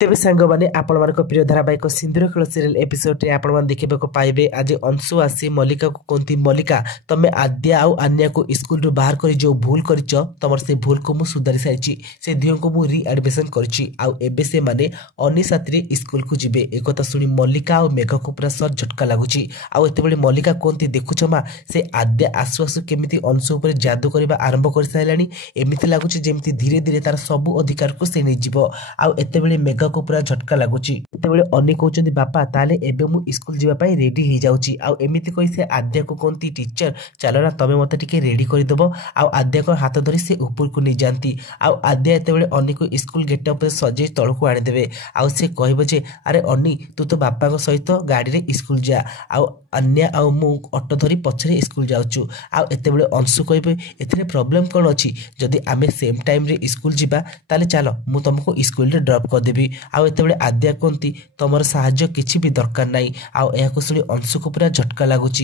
तेबे सांग मैंने आपण प्रिय धारावाहिक सिंदूर खेल सीरियल एपिसोड रे आपण देखा पाइबे आज अंशु आसी मल्लिका को कहती मल्लिका तमें आद्या आउ आन्या को स्कूल रू बाहर कर जो भूल कर तुम से भूल को मुझे सुधारी सारी से दिह को मुझे रिएडमिशन कर से माने अन्य साथी स्कूल को जीवे एक शुणी मल्लिका और मेघ को पूरा सर झटका लगुच आते मल्लिका कहती देखुच माँ से आद्या आसु आसु केमी अंशु उपर जादू करने आरंभ कर सारे एमती लगुच जमी धीरे धीरे तार सबू अधिकार को से नहीं आते मेघ को पूरा झटका लगुच अने कहते बापा ताले एबे मु स्कूल जीवाई रेडी हो जाऊँगी आमती कही से आद्या को कहती टीचर चलो ना तमें मत टे रेडी करदेव आद्या को हाथ धरी से ऊपर को नहीं जाती आद्या एत अनी को स्कूल गेट उपर सजे तल को आनीदेवे आउ से कहे अरे अनी तू तो बापा सहित गाड़ी में स्कूल जा अन्या आउ मु ऑटो धरी पछरे स्कूल जाऊँ आते अंशु कहे ए प्रॉब्लम कौन अच्छी जदि आम सेम टाइम रे स्कूल जीवा ताले चलो मु तुमको स्कूल रे ड्रॉप करदेवी आते आद्या कहती तुमर साहाय्य किसी भी दरकार नहीं आउ शुणी अंशु को पूरा झटका लगुच